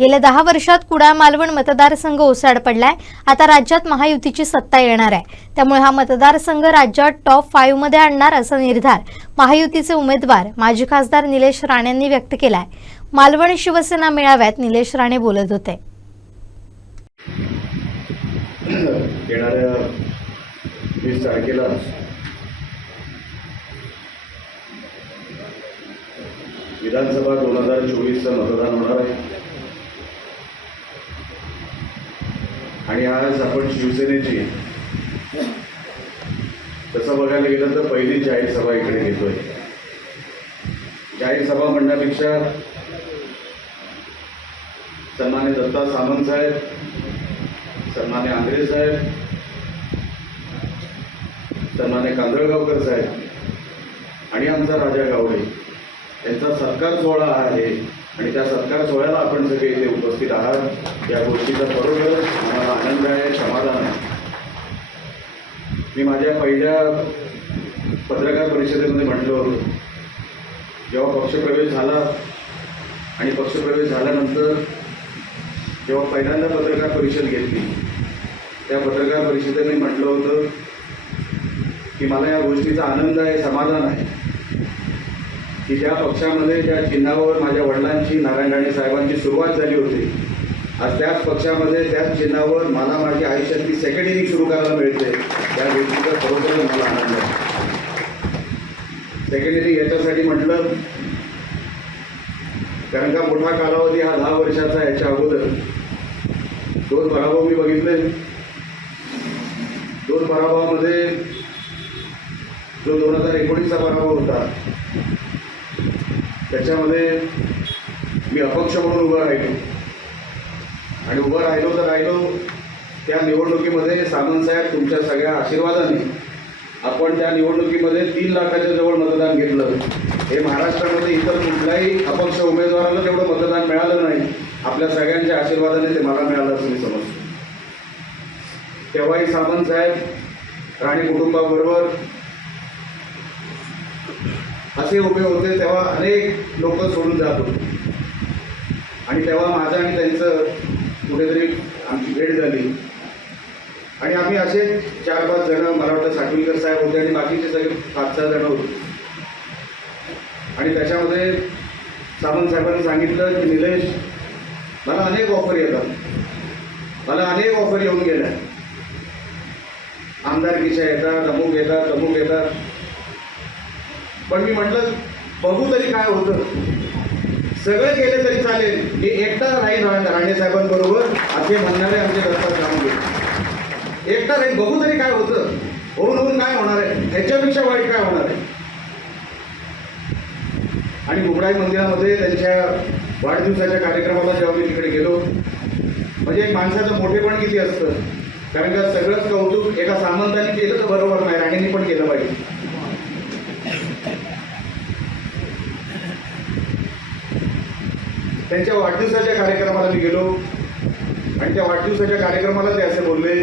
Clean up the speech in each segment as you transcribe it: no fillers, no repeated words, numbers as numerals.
गेल्या 10 वर्षात कुडाळ मालवण मतदारसंघ ओसाड पडलाय। आता राज्यात महायुतीची सत्ता येणार आहे, त्यामुळे हा मतदारसंघ राज्यात टॉप 5 मध्ये आणणार असा निर्धार महायुतीचे उमेदवार माजी खासदार निलेश राणेंनी व्यक्त केलाय। मालवण शिवसेना मेळाव्यात निलेश राणे बोलत होते। येणाऱ्या 20 तारखेला विधानसभा 2024चं मतदान होणार आहे आणि आज आपण शिवसेनेची तसं बघायला गेलं तर पहिली जाहीर सभा इकडे घेतोय। जाहीर सभा म्हणण्यापेक्षा सन्मान्य दत्ता सामंत साहेब, सन्मान्य आंद्रे साहेब, सन्मान्य कांदळगावकर साहेब आणि आमचा राजा गावडे यांचा सत्कार सोहळा आहे आणि त्या सत्कार सोहळ्याला आपण सगळे इथे उपस्थित आहात। या गोष्टीचा खरोखर आम्हाला आनंद आहे, समाधान आहे। मी माझ्या पहिल्या पत्रकार परिषदेमध्ये म्हटलं होतं, जेव्हा पक्षप्रवेश झाला आणि पक्षप्रवेश झाल्यानंतर जेव्हा पहिल्यांदा पत्रकार परिषद घेतली, त्या पत्रकार परिषदेत मी म्हटलं होतं की मला या गोष्टीचा आनंद आहे, समाधान आहे की ज्या पक्षामध्ये ज्या चिन्हावर माझ्या वडिलांची, नारायण राणे साहेबांची सुरुवात झाली होती, आज त्याच पक्षामध्ये त्याच चिन्हावर मला माझ्या आयुष्यातली सेकंड इनिंग सुरू करायला मिळते। त्या गोष्टीचा खरोखर मला आनंद आहे। सेकंड इनिंग याच्यासाठी म्हटलं कारण का मोठा कालावधी हा 10 वर्षाचा। याच्या अगोदर 2 पराभव मी बघितले। 2 पराभवामध्ये जो 2019चा पराभव होता त्याच्यामध्ये मी अपक्ष म्हणून उभं राहिलो आणि उभं राहिलो तर राहिलो। त्या निवडणुकीमध्ये सामंत साहेब तुमच्या सगळ्या आशीर्वादाने आपण त्या निवडणुकीमध्ये 3 लाखाच्या जवळ मतदान घेतलं। हे महाराष्ट्रामध्ये इतर कुठल्याही अपक्ष उमेदवाराला तेवढं मतदान मिळालं नाही। आपल्या सगळ्यांच्या आशीर्वादाने ते मला मिळालं असं मी समजतो। तेव्हाही सामंत साहेब राणे कुटुंबाबरोबर असे उभे होते, तेव्हा अनेक लोक सोडून जात होते आणि तेव्हा माझं आणि त्यांचं कुठेतरी आमची भेट झाली आणि आम्ही असे 4-5 जण, मला वाटतं साटविलकर साहेब होते आणि बाकीचे सगळे 5-6 जण होते आणि त्याच्यामध्ये सामंत साहेबांनी सांगितलं की निलेश, मला अनेक ऑफर येतात, मला अनेक ऑफर येऊन गेल्या, आमदारकीच्या येतात, अमुक येतात, तमुक येतात, पण मी म्हटलं बघू तरी काय होतं, सगळं केलं तरी चालेल, मी एकटा राहील राणे साहेबांबरोबर असे म्हणणारे आमचे दत्ता सामंत। एकटा राहील, बघू तरी काय होतं, होऊन काय होणार आहे, ह्याच्यापेक्षा वाईट काय होणार आहे। आणि बुगडाई मंदिरामध्ये त्यांच्या वाढदिवसाच्या कार्यक्रमाला जेव्हा मी तिकडे गेलो, म्हणजे एक माणसाचं मोठेपण किती असतं, कारण का सगळंच कौतुक एका सामंताने केलं तर बरोबर नाही, राणेंनी पण केलं पाहिजे। त्यांच्या वाढदिवसाच्या कार्यक्रमाला मी गेलो आणि त्या वाढदिवसाच्या कार्यक्रमाला ते असे बोलले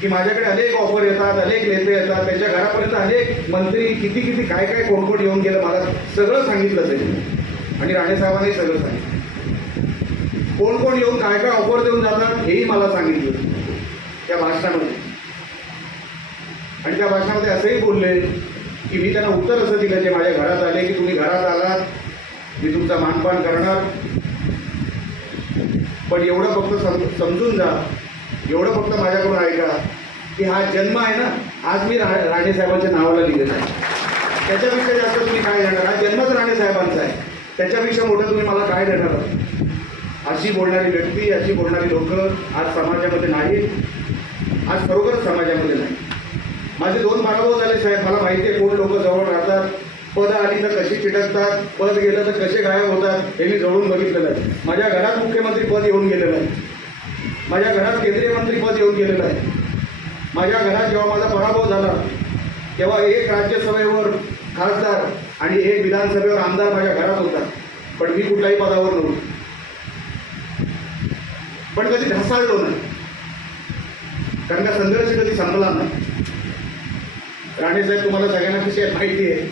की माझ्याकडे अनेक ऑफर येतात, अनेक नेते येतात, त्यांच्या घरापर्यंत अनेक मंत्री किती काय कोण येऊन गेलं, मला सगळं सांगितलं त्यांनी आणि राणे साहेबांनी सगळं सांगितलं। कोण येऊन काय ऑफर देऊन जातात हेही मला सांगितलं त्या भाषणामध्ये। आणि त्या भाषणामध्ये असंही बोलले की मी त्यांना उत्तर असं दिलं जे माझ्या घरात आले की तुम्ही घरात आलात, मी तुमचा मानपान करणार, पण एवढं फक्त समजून जा, एवढं फक्त माझ्याकडून ऐका की हा जन्म आहे ना, आज मी राणे साहेबांच्या नावाला लिहिलेला आहे, त्याच्यापेक्षा जास्त तुम्ही काय देणार, हा जन्मच राणे साहेबांचा आहे, त्याच्यापेक्षा मोठं तुम्ही मला काय देणार। अशी बोलणारी व्यक्ती, अशी बोलणारी लोक आज समाजामध्ये नाही, आज खरोखरच समाजामध्ये नाही। माझे 2 पराभव झाले साहेब, मला माहिती आहे कोण लोक जवळ राहतात, पद आली तर कशी चिटकतात, पद गेलं तर कसे गायब होतात, हे मी जवळून बघितलेलं आहे। माझ्या घरात मुख्यमंत्री पद येऊन गेलेलं आहे, माझ्या घरात केंद्रीय मंत्री पद येऊन गेलेलं आहे। माझ्या घरात जेव्हा माझा पराभव झाला तेव्हा 1 राज्यसभेवर खासदार आणि 1 विधानसभेवर आमदार माझ्या घरात होता, पण मी कुठल्याही पदावर नव्हतो, पण कधी ढासळलो नाही, कारण का संघर्ष कधी संपला नाही। राणे साहेब तुम्हाला सगळ्यांना कशी माहिती आहे,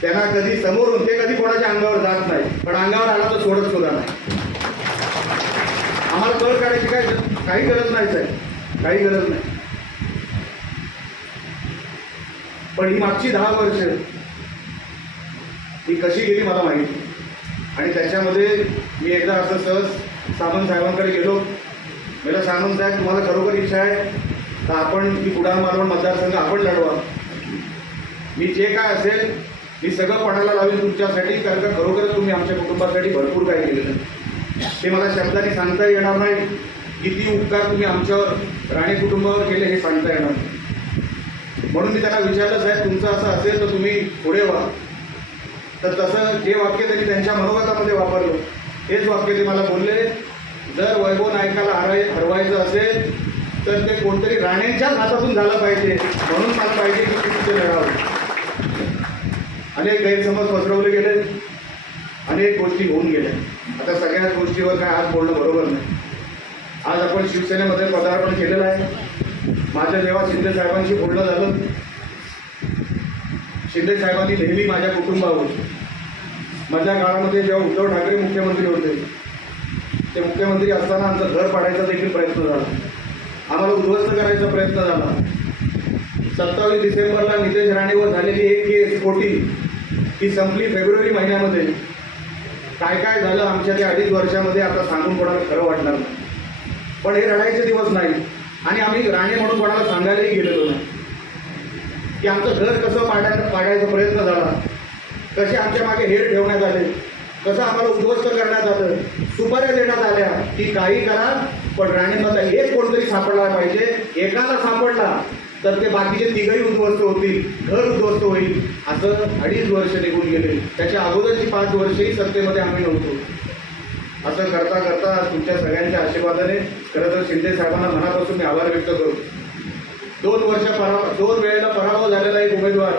त्यांना कधी समोरून ते कधी कोणाच्या अंगावर जात नाही, पण अंगावर आला तर कळ काढायची काही गरज नाही साहेब, काही गरज नाही. पण ही मागची 10 वर्ष ही कशी गेली मला माहिती. आणि त्याच्यामध्ये मी एकदा असं सहज सामंत साहेबांकडे गेलो. मला सामंत साहेब, तुम्हाला खरोखर इच्छा आहे तर आपण ती कुडाळ मालवण मतदारसंघ आपण लढवा. मी जे काय असेल मी सगळं पणाला लावेल तुमच्यासाठी, कारण का खरोखरच तुम्ही आमच्या कुटुंबासाठी भरपूर काय केलेलं आहे. ते मला शब्दाने सांगता येणार नाही. किती उपकार तुम्ही आमच्यावर राणे कुटुंबावर केले हे सांगता येणार नाही. म्हणून मी त्यांना विचारलं, साहेब तुमचं असं असेल तर तुम्ही पुढे व्हा. तर तसं जे वाक्य त्यांनी त्यांच्या मनोगतामध्ये वापरलं हेच वाक्य ते मला बोलले, जर वैभव नायकाला हरवायचं असेल तर ते कोणतरी राणेंच्याच हातातून झालं पाहिजे, म्हणून मला पाहिजे की तिथे लढावं. अनेक गैरसमज पसरवले गेले, अनेक गोष्टी होऊन गेल्या. आता सगळ्याच गोष्टीवर काय आज बोलणं बरोबर नाही. आज आपण शिवसेनेमध्ये पदार्पण केलेलं आहे. माझं जेव्हा शिंदे साहेबांशी बोलणं झालं, शिंदे साहेबांनी नेहमी माझ्या कुटुंबावर, मधल्या काळामध्ये जेव्हा उद्धव ठाकरे मुख्यमंत्री होते ते मुख्यमंत्री असताना आमचं घर पाडायचा देखील प्रयत्न झाला, आम्हाला उद्ध्वस्त करायचा प्रयत्न झाला. 27 डिसेंबरला नितेश राणेवर झालेली एक केस खोटी ही संपली फेब्रुवारी महिन्यामध्ये. काय काय झालं आमच्या त्या 2.5 वर्षामध्ये आता सांगून कोणाला खरं वाटणार नाही. पण हे रडायचे दिवस नाही. आणि आम्ही राणे म्हणून कोणाला सांगायलाही गेलेलो नाही की आमचं घर कसं पाडायचा प्रयत्न झाला, कसे आमच्या मागे हेर ठेवण्यात आले, कसं आम्हाला उद्ध्वस्त करण्यात आलं, सुपाऱ्या देण्यात आल्या की काही करा पण राणेमध्ये एक कोणतरी सापडला पाहिजे. एकाला सापडला तर ते बाकीचे 3घही उद्ध्वस्त होतील, घर उद्ध्वस्त होईल. असं 2.5 वर्ष निघून गेले. त्याच्या अगोदरची 5 वर्षही सत्तेमध्ये आम्ही नव्हतो. असं करता करता तुमच्या सगळ्यांच्या आशीर्वादाने खरं तर शिंदे साहेबांना मनापासून मी आभार व्यक्त करतो. 2 वेळेला पराभव झालेला एक उमेदवार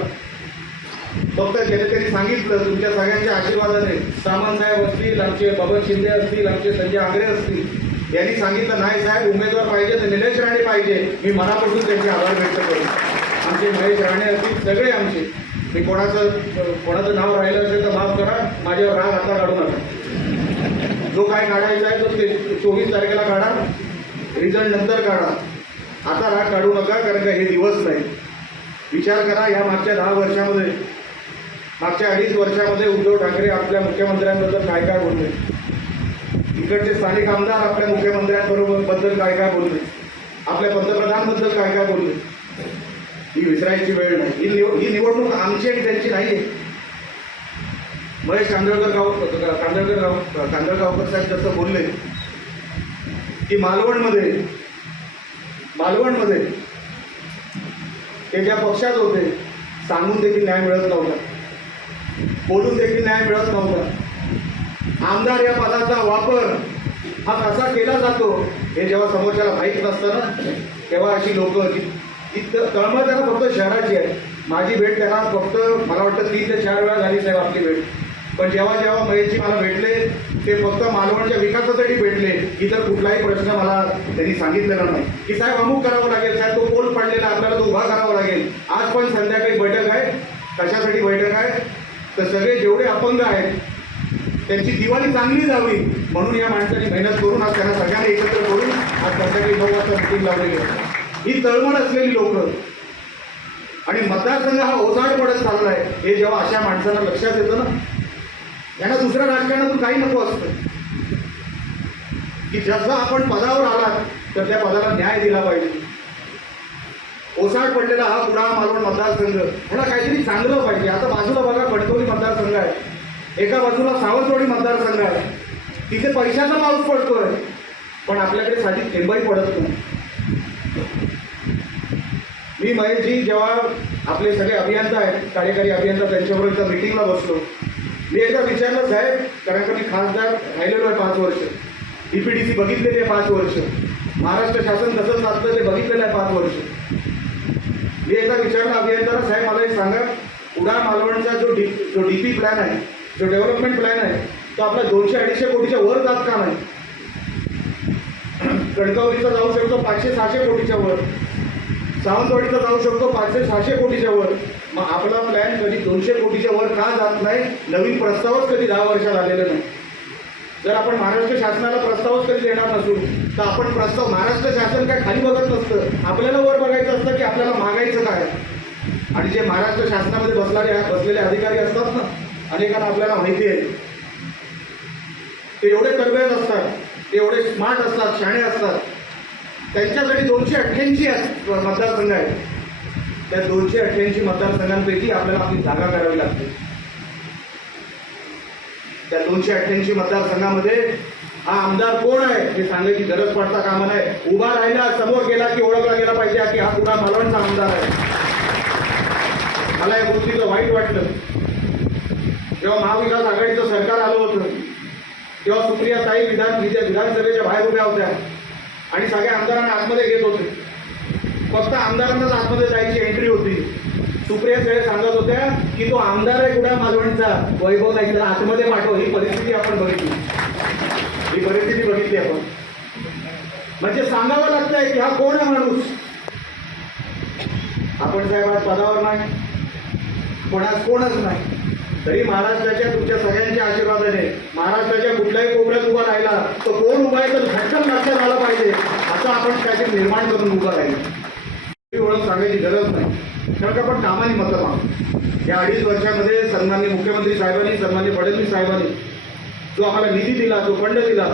फक्त गेले त्यांनी सांगितलं तुमच्या सगळ्यांच्या आशीर्वादाने, सामंत साहेब असतील, आमचे बबन शिंदे असतील, आमचे संजय आंग्रे असतील, यांनी सांगितलं नाही साहेब उमेदवार पाहिजे तर निलेश राणे पाहिजे. मी मनापासून त्यांचे आभार व्यक्त करतो. आमचे महेश राणे असतील, सगळे आमचे. मी कोणाचं नाव राहिलं असेल तर माफ करा, माझ्यावर राग आता काढू नका. जो काय काढायचा आहे तो ते 24 तारखेला काढा, रिझल्ट नंतर काढा. आता राग काढू नका, कारण का हे दिवस नाही. विचार करा, या मागच्या 10 वर्षामध्ये, मागच्या 2.5 वर्षामध्ये उद्धव ठाकरे आपल्या मुख्यमंत्र्यांबद्दल काय काय बोलले, इकडचे स्थानिक आमदार आपल्या मुख्यमंत्र्यांबद्दल काय काय बोलले, आपल्या पंतप्रधानांबद्दल काय काय बोलले. ही विसरायची वेळ नाही. ही निवडणूक आमची आणि त्यांची नाही आहे. महेश कांदळगावकर साहेब जसं बोलले की मालवणमध्ये ते ज्या पक्षात होते सांगून देखील न्याय मिळत नव्हता, बोलून देखील न्याय मिळत नव्हता. आमदार या पदाचा वापर हा कसा केला जातो हे जेव्हा समोरच्याला माहीत नसतं ना, तेव्हा अशी लोक तळमळ त्यांना फक्त शहराची आहे. माझी भेट त्यांना फक्त मला वाटतं 3 ते 4 वेळा झाली साहेब आपली भेट. पण जेव्हा महेशजी मला भेटले ते फक्त मालवणच्या विकासासाठी भेटले. इतर कुठलाही प्रश्न मला त्यांनी सांगितलेला नाही की साहेब अमुक करावं लागेल, साहेब तो पोल पडलेला आपल्याला तो उभा करावा लागेल. आज पण संध्याकाळी बैठक आहे. कशासाठी बैठक आहे तर सगळे जेवढे अपंग आहेत त्यांची दिवाळी चांगली जावी म्हणून या माणसाने मेहनत करून आज त्यांना सगळ्यांना एकत्र करून आज संध्याकाळी 9 वाजता मिटिंग लावलेली आहे. ही तळमळ असलेली लोक आणि मतदारसंघ हा ओसाड पडत चालला आहे हे जेव्हा अशा माणसांना लक्षात येतं ना, यांना दुसऱ्या राजकारणातून काही नको असतं की जसं आपण पदावर आलात तर त्या पदाला न्याय दिला पाहिजे. ओसाड पडलेला हा कुडाळ मालवण मतदारसंघ ह्याला काहीतरी चांगलं पाहिजे. आता बाजूला बघा कणकवली मतदारसंघ आहे, एका बाजूला सावंतवाडी मतदारसंघ आहे, तिथे पैशाचा पाऊस पडतोय पण आपल्याकडे साधी थेंबही पडत नाही. मी महेशजी जेव्हा आपले सगळे अभियंता आहेत, कार्यकारी अभियंता, त्यांच्याबरोबर एकदा मिटिंगला बसलो. मी एकदा विचारलं साहेब, कारण का मी खासदार राहिलेलो आहे 5 वर्ष, DPDC बघितलेली आहे 5 वर्ष, महाराष्ट्र शासन कसं चालतं ते बघितलेलं आहे 5 वर्ष. मी एकदा विचारलं अभियंत्याला, साहेब मला एक सांगा, कुडाळ मालवणचा जो DP प्लॅन आहे, जो डेव्हलपमेंट प्लॅन आहे तो आपला 200-250 कोटीच्या वर जात का नाही? कणकवलीचा जाऊ शकतो 500-600 कोटीच्या वर, सावंतवाडीचा जाऊ शकतो 500-600 कोटीच्या वर. मग आपला प्लॅन कधी 200 कोटीच्या वर का जात नाही? नवीन प्रस्तावच कधी 10 वर्षात आलेलं नाही. जर आपण महाराष्ट्र शासनाला प्रस्तावच कधी देणार नसू तर आपण प्रस्ताव महाराष्ट्र शासन काय खाली बघत नसतं, आपल्याला वर बघायचं असतं की आपल्याला मागायचं काय. आणि जे महाराष्ट्र शासनामध्ये बसलेले अधिकारी असतात ना, अनेकांना आपल्याला माहिती आहे, ते एवढे तरबेज असतात, ते एवढे स्मार्ट असतात, शहाणे असतात. त्यांच्यासाठी 288 मतदारसंघ आहेत. त्या 288 मतदारसंघांपैकी आपल्याला आपली जागा करावी लागते. त्या 288 मतदारसंघामध्ये हा आमदार कोण आहे हे सांगायची गरज पडता कामा नाही. उभा राहिला, समोर गेला की ओळखला गेला पाहिजे की हा कुणा मालवणचा आमदार आहे. मला या गोष्टीचं वाईट वाटलं. जेव्हा महाविकास आघाडीचं सरकार आलं होतं तेव्हा सुप्रिया ताई विधानसभेच्या बाहेर उभ्या होत्या आणि सगळ्या आमदारांना आतमध्ये घेत होते. फक्त आमदारांनाच आतमध्ये जायची एंट्री होती. सुप्रिया ताई सांगत होत्या की तो आमदार आहे कुणा मालवणचा, वैभव नाही त्याला आतमध्ये पाठव. ही परिस्थिती आपण बघितली, ही परिस्थिती बघितली आपण. म्हणजे सांगावं लागतंय की हा कोण आहे माणूस. आपण साहेब आज पदावर नाही, कोणच नाही, तरी महाराष्ट्राच्या तुमच्या सगळ्यांच्या आशीर्वादाने महाराष्ट्राच्या कुठल्याही कोपऱ्यात उभा राहिला तो कोण उभा आहे तर झटकन लक्षात आलं पाहिजे असं आपण त्याचे निर्माण करून उभं राहिलं. ओळख सांगायची गरज नाही, कारण का आपण कामाने मतं मागतो. या 2.5 वर्षामध्ये सन्माननीय मुख्यमंत्री साहेबांनी, सन्माननीय फडणवीस साहेबांनी जो आम्हाला निधी दिला, जो फंड दिला,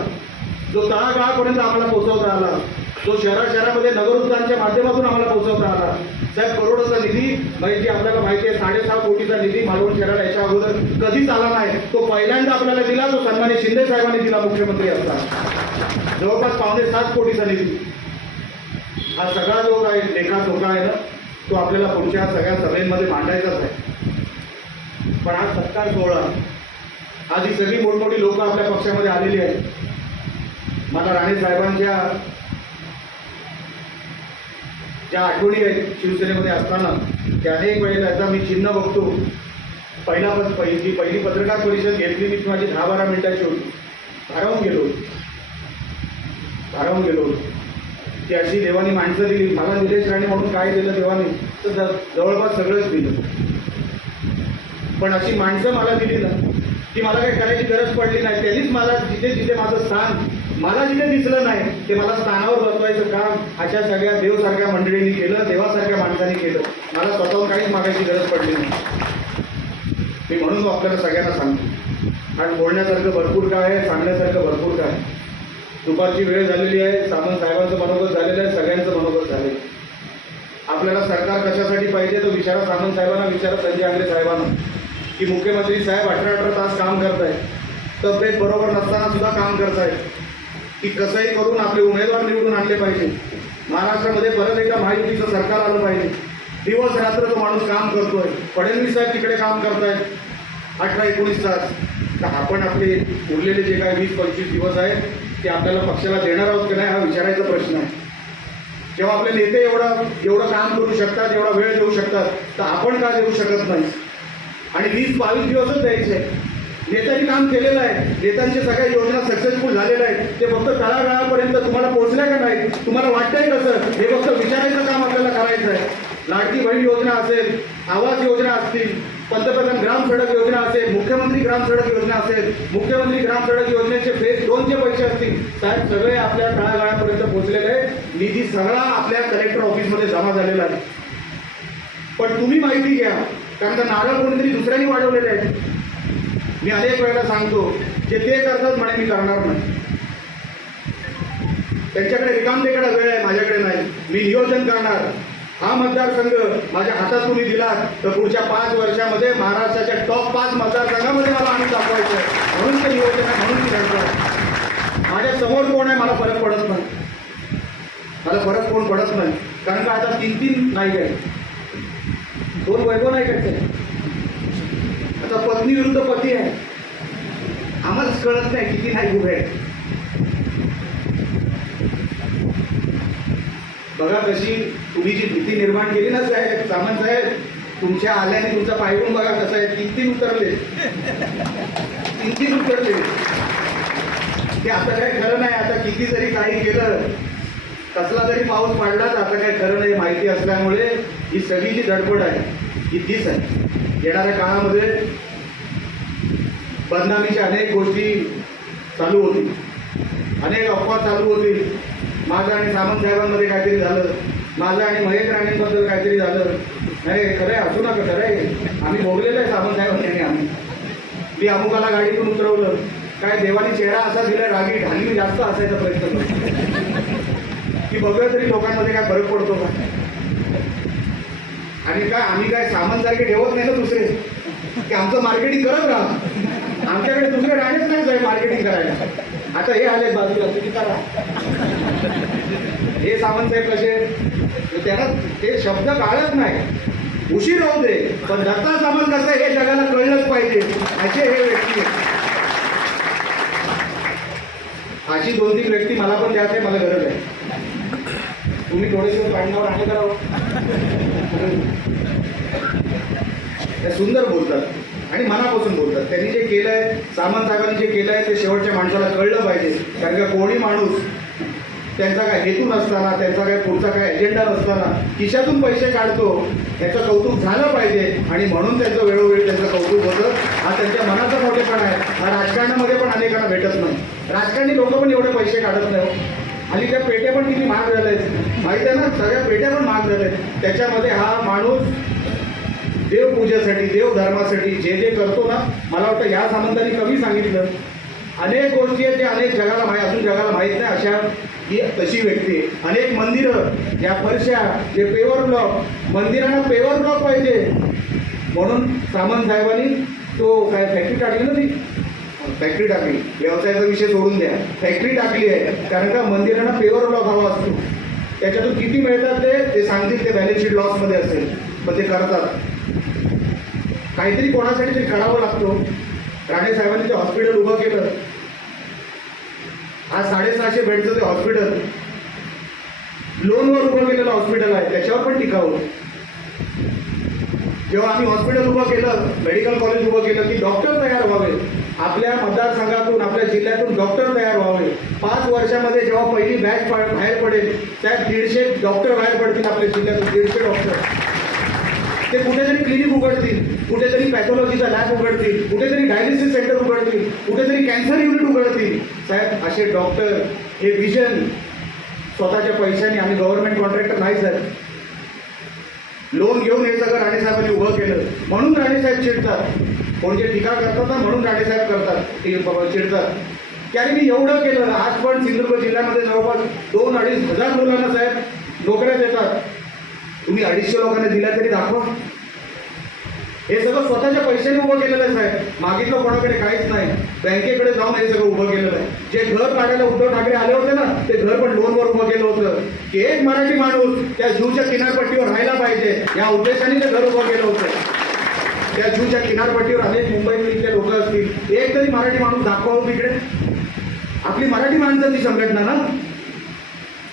जो तळागाळापर्यंत आम्हाला पोहोचवता आला, जो शहरामध्ये नगरोत्थानच्या माध्यमातून आम्हाला पोहोचवता आला. साहेब, करोडोचा निधी म्हणजे आपल्याला माहिती आहे, 6.5 कोटीचा निधी मालवण शहराला याच्या अगोदर कधीच आला नाही. तो पहिल्यांदा आपल्याला दिला, तो सन्माननीय शिंदे साहेबांनी दिला मुख्यमंत्री असताना. जवळपास 5.5 कोटीचा निधी. हा सगळा जो काय लेखाजोखा आहे ना तो आपल्याला पुढच्या सगळ्या सभेमध्ये मांडायचाच आहे. पण हा सत्कार सोहळा, आज ही सगळी मोठमोठी लोक आपल्या पक्षामध्ये आलेली आहेत. मला राणे साहेबांच्या ज्या आठवणी आहेत शिवसेनेमध्ये असताना त्या अनेक वेळेला याचा मी चिन्ह बघतो. पहिली पत्रकार परिषद घेतली मी, माझी 10-12 मिनिटाची होती. भारावून गेलो. ती अशी देवानी माणसं दिली मला. निलेश राणे म्हणून काय दिलं देवानी तर जवळपास सगळंच दिलं. पण अशी माणसं मला दिली ना की मला काही करायची गरज पडली नाही. त्यांनीच मला जिथे माझं स्थान मला जिथे दिसलं नाही ते मला स्थानावर बसवायचं काम अशा सगळ्या देवसारख्या मंडळींनी केलं, देवासारख्या माणसांनी केलं. मला स्वतःहून काहीच मागायची गरज पडली नाही. मी म्हणून आपल्याला सगळ्यांना सांगतो, आणि बोलण्यासारखं भरपूर काय आहे, सांगण्यासारखं भरपूर काय. दुपारची वेळ झालेली आहे, सामंत साहेबांचं मनोगत झालेलं आहे, सगळ्यांचं मनोगत झालेलं. आपल्याला सरकार कशासाठी पाहिजे तो विचारा सामंत साहेबांना, विचारा संजय आंग्रे साहेबांना की मुख्यमंत्री साहेब 18 तास काम करत आहेत, तब्येत बरोबर नसताना सुद्धा काम करत आहेत, की कसंही करून आपले उमेदवार निवडून आणले पाहिजे. महाराष्ट्रामध्ये परत एकदा महायुतीचं सरकार आलं पाहिजे. दिवस रात्र तो माणूस काम करतोय. फडणवीस साहेब तिकडे काम करतायत 18-19 तास. तर आपण आपले उरलेले जे काय 20-25 दिवस आहेत ते आपल्याला पक्षाला देणार आहोत की नाही हा विचारायचा प्रश्न आहे. जेव्हा आपले नेते एवढं काम करू शकतात, एवढा वेळ देऊ शकतात, तर आपण का देऊ शकत नाही. आणि 20-22 दिवसच द्यायचे. नेत्यांनी काम केलेलं आहे, नेत्यांच्या सगळ्या योजना सक्सेसफुल झालेल्या आहेत. ते फक्त तळागाळापर्यंत तुम्हाला पोहोचल्या का नाही, तुम्हाला वाटतंय कसं, हे फक्त विचारायचं काम आपल्याला करायचं आहे. लाडकी बहीण योजना असेल, आवास योजना असतील, पंतप्रधान ग्राम सडक योजना असेल, मुख्यमंत्री ग्राम सडक योजना असेल, मुख्यमंत्री ग्राम सडक योजनेचे फेज 2चे पैसे असतील, साहेब सगळे आपल्या तळागाळापर्यंत पोहोचलेले आहे. निधी सगळा आपल्या कलेक्टर ऑफिसमध्ये जमा झालेला आहे. पण तुम्ही माहिती घ्या, कारण का नारळ कोणीतरी दुसऱ्यांनी वाढवलेले आहेत. मी अनेक वेळेला सांगतो, जे ते करतात म्हणे मी करणार नाही. त्यांच्याकडे रिकामतेकडे वेळ आहे, माझ्याकडे नाही. मी नियोजन करणार. हा मतदारसंघ माझ्या हातात तुम्ही दिलात तर पुढच्या 5 वर्षामध्ये महाराष्ट्राच्या टॉप 5 मतदारसंघामध्ये मला आणून दाखवायचं आहे. म्हणून ते नियोजन आहे, म्हणून ती लढत आहे. माझ्या समोर कोण आहे मला फरक पडत नाही. मला फरक कोण पडत नाही, कारण का आता 3 नाईक आहेत. 2 वैभव नाईक आहेत. आता पत्नी विरुद्ध पती आहे. आम्हालाच कळत नाही किती नाईक उभे आहेत. बघा कशी तुम्ही जी भीती निर्माण केली ना साहेब, सामंत साहेब, तुमच्या आल्याने तुमचा पायगुण बघा कसं आहे. 3 उतरले. 3 उतरले. ते आता काय खरं नाही. आता किती जरी काही केलं, कसला जरी पाऊस पडला तर आता काय खरं नाही. माहिती असल्यामुळे ही सगळी जी धडपड आहे ही तीच आहे. येणाऱ्या काळामध्ये बदनामीच्या अनेक गोष्टी चालू होती, अनेक अफवा चालू होती. माझं आणि सामंत साहेबांमध्ये काहीतरी झालं, माझं आणि महेश राणेंबद्दल काहीतरी झालं. नाही खरं आहे, असू नका, खरं आहे. आम्ही भोगलेलं आहे सामंत साहेबांनी आणि आम्ही. मी अमुकाला गाडीतून उतरवलं, काय देवानी चेहरा असा दिला रागीट, आणि मी जास्त असायचा प्रयत्न करतो की बघूया तरी लोकांमध्ये काय फरक पडतो का. आणि काय आम्ही काय सामंतसारखे ठेवत नाही ना दुसरे, की आमचं मार्केटिंग करत राहा. आमच्याकडे दुसरे राहणेच नाही साहेब मार्केटिंग करायला. आता हे आले बाजूला, तुम्ही करा. हे सामंत साहेब कसे, त्यांना ते शब्द काढत नाही, उशीर होऊ दे, पण दत्ता सामंत कसं आहे हे जगाला कळलंच पाहिजे, असे हे व्यक्ती आहेत. अशी 2-3 व्यक्ती मला पण द्यायचं आहे, मला गरज आहे. तुम्ही थोडेसे पाडण्यावर आहे करावं. ते सुंदर बोलतात आणि मनापासून बोलतात. त्यांनी जे केलं आहे, सामंत साहेबांनी जे केलं आहे ते शेवटच्या माणसाला कळलं पाहिजे. कारण का कोणी माणूस त्यांचा काय हेतू नसताना, त्यांचा काय पुढचा काय एजेंडा नसताना खिशातून पैसे काढतो, याचं कौतुक झालं पाहिजे. आणि म्हणून त्यांचं वेळोवेळी त्यांचं कौतुक होतं. हा त्यांच्या मनाचा मोठेपणा आहे. हा राजकारणामध्ये पण अनेकांना भेटत नाही. राजकारणी लोक पण एवढे पैसे काढत नाही. आणि त्या पेट्या पण किती महाग झाल्या आहेत माहिती आहे ना, सगळ्या पेट्या पण महाग झाल्या आहेत. त्याच्यामध्ये हा माणूस देवपूजेसाठी, देवधर्मासाठी जे जे करतो ना, मला वाटतं या सामंतांनी कमी सांगितलं. अनेक गोष्टी आहेत ज्या अनेक जगाला अजून जगाला माहीत नाही, अशा ही तशी व्यक्ती आहे. अनेक मंदिरं, या फरशा, जे पेवर ब्लॉक, मंदिरांना पेवर ब्लॉक पाहिजे म्हणून सामंत साहेबांनी तो काय फॅक्टरी टाकली ना, ती फॅक्टरी टाकली. व्यवसायाचा विषय सोडून द्या, फॅक्टरी टाकली आहे. कारण का मंदिरांना पेवर ब्लॉक हवा असतो. त्याच्यातून किती मिळतात ते सांगतील, ते बॅलन्स शीट लॉसमध्ये असेल, पण ते करतात. काहीतरी कोणासाठी तरी करावं लागतो. राणे साहेबांनी ते हॉस्पिटल उभं केलं. आज 650 बेडचं ते हॉस्पिटल लोनवर उभं केलेलं हॉस्पिटल आहे, त्याच्यावर पण टीका होती. जेव्हा आम्ही हॉस्पिटल उभं केलं, मेडिकल कॉलेज उभं केलं की डॉक्टर तयार व्हावे, आपल्या मतदारसंघातून, आपल्या जिल्ह्यातून डॉक्टर तयार व्हावे. 5 वर्षामध्ये जेव्हा पहिली बॅच बाहेर पडेल, त्यात 150 डॉक्टर बाहेर पडतील आपल्या जिल्ह्यातून. 150 डॉक्टर ते कुठेतरी क्लिनिक उघडतील, कुठेतरी पॅथॉलॉजीचा लॅब उघडतील, कुठेतरी डायलिसिस सेंटर उघडतील, कुठेतरी कॅन्सर युनिट उघडतील. साहेब असे डॉक्टर, हे विजन स्वतःच्या पैशाने, आम्ही गव्हर्नमेंट कॉन्ट्रॅक्टर नाही साहेब, लोन घेऊन हे सगळं राणेसाहेबांनी उभं केलं. म्हणून राणेसाहेब चिडतात. कोण जे टीका करतात ना, म्हणून राणेसाहेब करतात, चिडतात की अरे मी एवढं केलं. आज पण सिंधुदुर्ग जिल्ह्यामध्ये जवळपास 2-2.5 हजार मुलांना साहेब नोकऱ्या देतात. तुम्ही 250 लोकांना दिल्या तरी दाखवा. हे सगळं स्वतःच्या पैशाने उभं केलेलं आहे साहेब. मागितलं कोणाकडे काहीच नाही, बँकेकडे जाऊन हे सगळं उभं केलेलं आहे. जे घर काढायला उद्धव ठाकरे आले होते ना, ते घर पण लोनवर उभं केलं होतं की एक मराठी माणूस त्या जूच्या किनारपट्टीवर राहायला पाहिजे, या उद्देशाने ते घर उभं केलं होतं. त्या जूच्या किनारपट्टीवर अनेक मुंबईतले लोक असतील, एक तरी मराठी माणूस दाखवावं तिकडे. आपली मराठी माणसाची संघटना ना,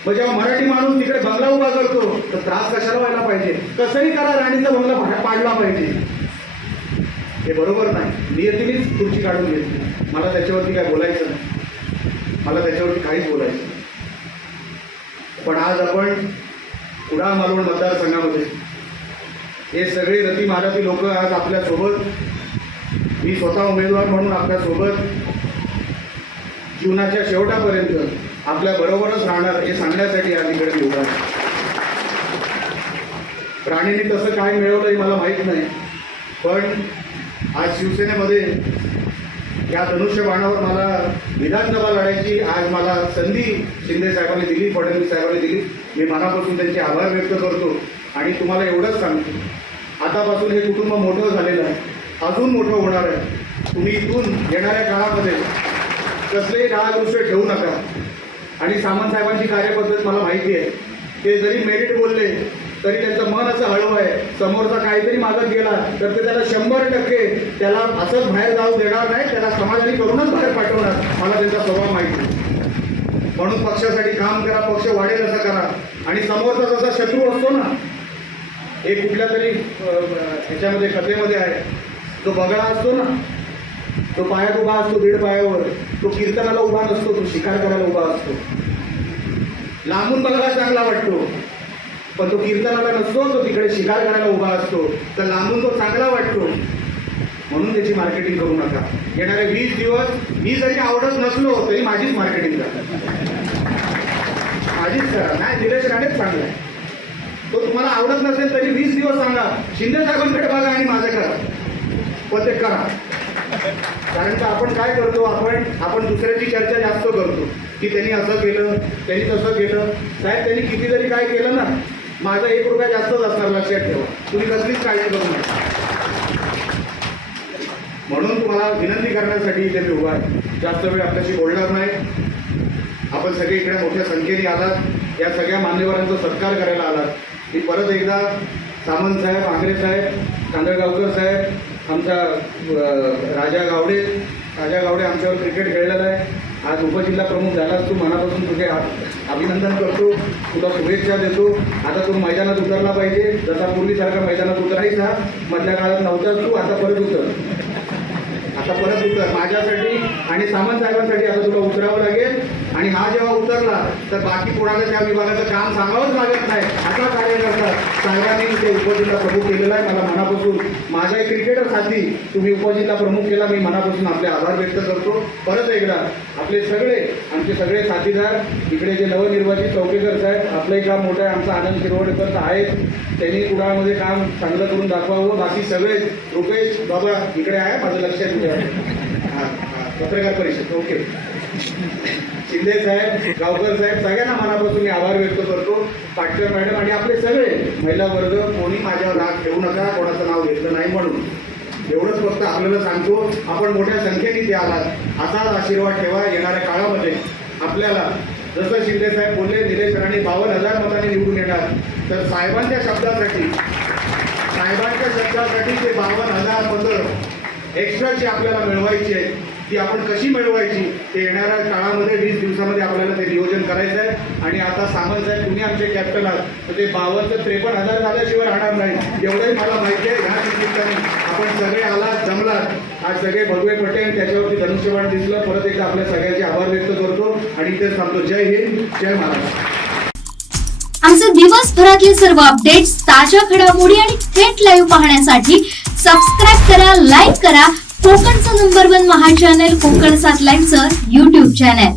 मग जेव्हा मराठी माणूस तिकडे बंगला उभा करतो तर त्रास कशाला व्हायला पाहिजे. कसंही करा, राणीचा बंगला पाडला पाहिजे. हे बरोबर नाही. नियतीनेच खुर्ची काढून घेतली. मला त्याच्यावरती काय बोलायचं नाही, मला त्याच्यावरती काहीच बोलायचं नाही. पण आज आपण कुडाळ मालवण मतदारसंघामध्ये हे सगळे रती महारथी लोक आज आपल्यासोबत, मी स्वतः उमेदवार म्हणून आपल्यासोबत जीवनाच्या शेवटापर्यंत आपल्या बरोबरच राहणार हे सांगण्यासाठी आज इकडे मी उभा आहे. राणेने तसं काय मिळवलं हे मला माहीत नाही, पण आज शिवसेनेमध्ये या धनुष्यबाणावर मला विधानसभा लढायची आज मला संधी शिंदे साहेबांनी दिली, फडणवीस साहेबांनी दिली. मी मनापासून त्यांचे आभार व्यक्त करतो. आणि तुम्हाला एवढंच सांगतो, आतापासून हे कुटुंब मोठं झालेलं आहे, अजून मोठं होणार आहे. तुम्ही इथून येणाऱ्या काळामध्ये कसलेही रागदृश्य ठेवू नका. आणि सामंत साहेबांची कार्यपद्धत मला माहिती आहे. ते जरी मेरिट बोलले तरी त्यांचं मन असं हळवं आहे. समोरचा काहीतरी मागत गेला तर ते त्याला 100% त्याला असंच बाहेर जाऊ देणार नाही, त्याला समाधानी करूनच बाहेर पाठवणार. मला त्यांचा स्वभाव माहिती आहे. म्हणून पक्षासाठी काम करा, पक्ष वाढेल असं करा. आणि समोरचा जसा शत्रू असतो ना, एक कुठल्या तरी ह्याच्यामध्ये कथेमध्ये आहे, तो बगळा असतो ना, तो पायात उभा असतो 1.5 पायावर, तो कीर्तनाला उभा नसतो, तो शिकार करायला उभा असतो. लांबून बघायला चांगला वाटतो, पण तो कीर्तनाला नसतो, तो तिकडे शिकार करायला उभा असतो. तर लांबून तो चांगला वाटतो, म्हणून त्याची मार्केटिंग करू नका. येणारे 20 दिवस मी जरी आवडत नसलो तरी माझीच मार्केटिंग करा, माझीच करा. नाही, निलेश राणेच चांगला आहे. तो तुम्हाला आवडत नसेल तरी 20 दिवस सांगा, शिंदे साहेबांकडे बघा आणि माझं करा, पण ते करा. कारण का आपण काय करतो, आपण दुसऱ्याची चर्चा जास्त करतो की त्यांनी असं केलं, त्यांनी तसं केलं. साहेब, त्यांनी किती जरी काय केलं ना, माझा 1 रुपया जास्तच असणार, लक्षात ठेवा. तुम्ही कसलीच काळजी करू नका. म्हणून तुम्हाला विनंती करण्यासाठी इथे मी उभा आहे. जास्त वेळ आपल्याशी बोलणार नाही. आपण सगळे इकडे मोठ्या संख्येने आलात, या सगळ्या मान्यवरांचा सत्कार करायला आलात. मी परत एकदा सामंत साहेब, आंग्रे साहेब, कांदळगावकर साहेब, आमचा राजा गावडे आमच्यावर क्रिकेट खेळलेला आहे. आज उपजिल्हा प्रमुख झालास तू, मनापासून तुझे अभिनंदन करतो, तुला शुभेच्छा देतो. आता तू मैदानात उतरला पाहिजे, जसा पूर्वीसारखा मैदानात उतरायचा. मधल्या काळात नव्हताच तू, आता परत उतर माझ्यासाठी आणि सामंत साहेबांसाठी. आता तुला उतरावं लागेल. आणि हा जेव्हा उतरला तर बाकी कोणाला त्या विभागाचं काम सांगावंच लागत नाही, असा कार्यकर्ता साहेबांनी ते उपजिल्हा प्रमुख केलेला आहे. मला मनापासून, माझा एक क्रिकेटर साथी तुम्ही उपजिल्हा प्रमुख केला, मी मनापासून आपले आभार व्यक्त करतो. परत एकदा आमचे सगळे साथीदार, इकडे जे नवनिर्वाचित चौकेकर साहेब, आपलंही काम मोठं आहे. आमचा आनंद शिरवडेकर आहेत, त्यांनी कुडाळमध्ये काम चांगलं करून दाखवावं. बाकी सगळे, रुपेश बाबा इकडे आहे, माझं लक्षात ठेवा. पत्रकार परिषद, ओके. शिंदे साहेब, गावकर साहेब, सगळ्यांना मनापासून मी आभार व्यक्त करतो. पाटकर मॅडम आणि आपले सगळे महिला वर्ग, कोणी माझ्यावर राग ठेवू नका, कोणाचं नाव घेतलं नाही म्हणून. एवढंच फक्त आपल्याला सांगतो, आपण मोठ्या संख्येने ते आलात, असाच आशीर्वाद ठेवा. येणाऱ्या काळामध्ये आपल्याला जसं शिंदे साहेब बोलले, निलेश राणे 52,000 मतांनी निवडून येणार, तर साहेबांच्या शब्दासाठी ते 52,000 मतं एक्स्ट्राची आपल्याला मिळवायची आहेत. ती आपण कशी मिळवायची ते येणाऱ्या काळामध्ये 20 दिवसामध्ये आपल्याला ते नियोजन करायचं आहे. आणि आता सामंत साहेब, तुम्ही आमचे कॅप्टन आहात, तर ते 52-53,000 झाल्याशिवाय राहणार नाही, एवढंही मला माहिती आहे. ह्या निमित्ताने आपण सगळे आलात, जमलात. आज सगळे भगवे पटेल, त्याच्यावरती धनुष्यबाण दिसलं. परत एकदा आपल्या सगळ्यांचे आभार व्यक्त करतो आणि इथेच थांबतो. जय हिंद, जय महाराष्ट्र. आमचे दिवसभरातले सर्व अपडेट्स, ताज्या घडामोडी आणि थेट लाईव्ह पाहण्यासाठी सबस्क्राईब करा, लाईक करा कोकणचं नंबर 1 महा चॅनल कोकण 7 लाईव्हचं YouTube चॅनल.